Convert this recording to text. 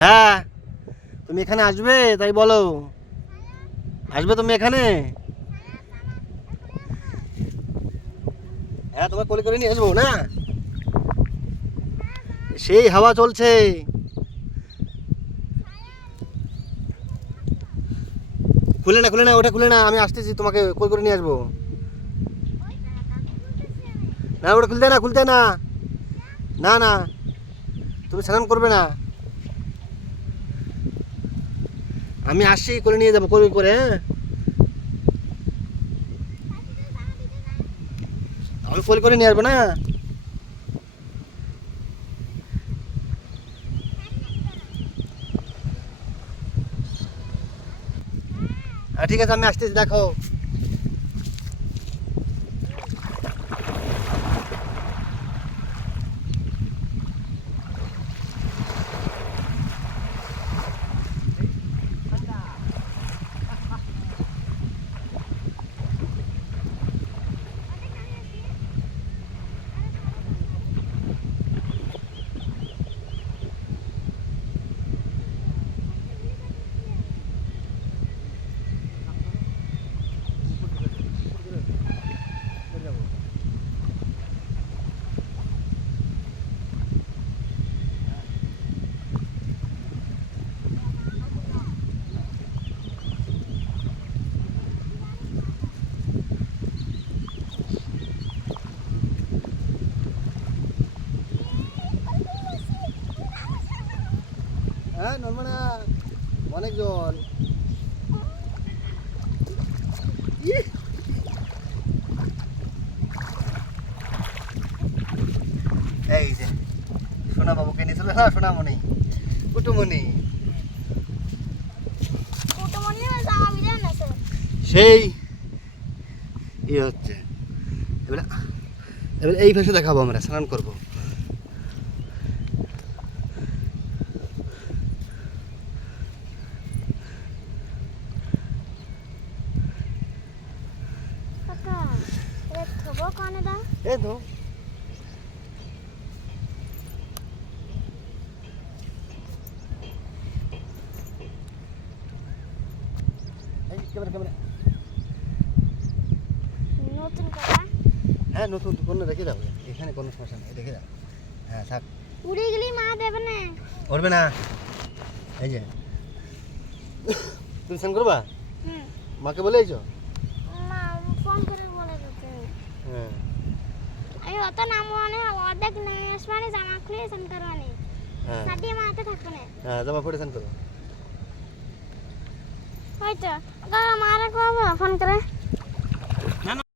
হ্যাঁ, তুমি এখানে আসবে তাই বলো। আসবে তুমি এখানে? হ্যাঁ, তোমার কোলে করে নিয়ে আসবো না? সেই হাওয়া চলছে। খুলে না, খুলে না, ওটা খুলে না, আমি আসতেছি, তোমাকে কোলে করে নিয়ে আসবো। না, ওটা খুলতে না, খুলতে না। না না, তুমি স্নান করবে না। আমি আসছি, কোলে নিয়ে যাবো কোলে করে। হ্যাঁ, আমি কোলে করে নিয়ে আসবো না। হ্যাঁ ঠিক আছে, আমি আসতেছি, দেখো। হ্যাঁ, নর্মানা, অনেক জল। এই যে সোনা বাবুকে নিয়েছিল না, সোনামণি, কুটুমণি, সেই হচ্ছে। এবারে এবারে এই ভাষা দেখাবো, আমরা স্নান করবো। এই তো ক্যামেরা। হ্যাঁ, নতুন কোনো রেখে দাও, এখানে কোনো সমস্যা নেই, রেখে দাও। হ্যাঁ থাক, উড়ে গেলেই মা দেবে না। করবে না। এই যে তুমি স্নান করবা, মাকে বলেছো? মা ফোন করে বলে দিতে। হ্যাঁ, আমি অত নামও না, অর্ধেক নেমে আসবানি, জামা খুলে স্নান করবানি। হ্যাঁ, সাথে মা হাতে থাকবে না। হ্যাঁ, জামা পরে স্নান করো। হয়তো মারা করবো ফোন করে।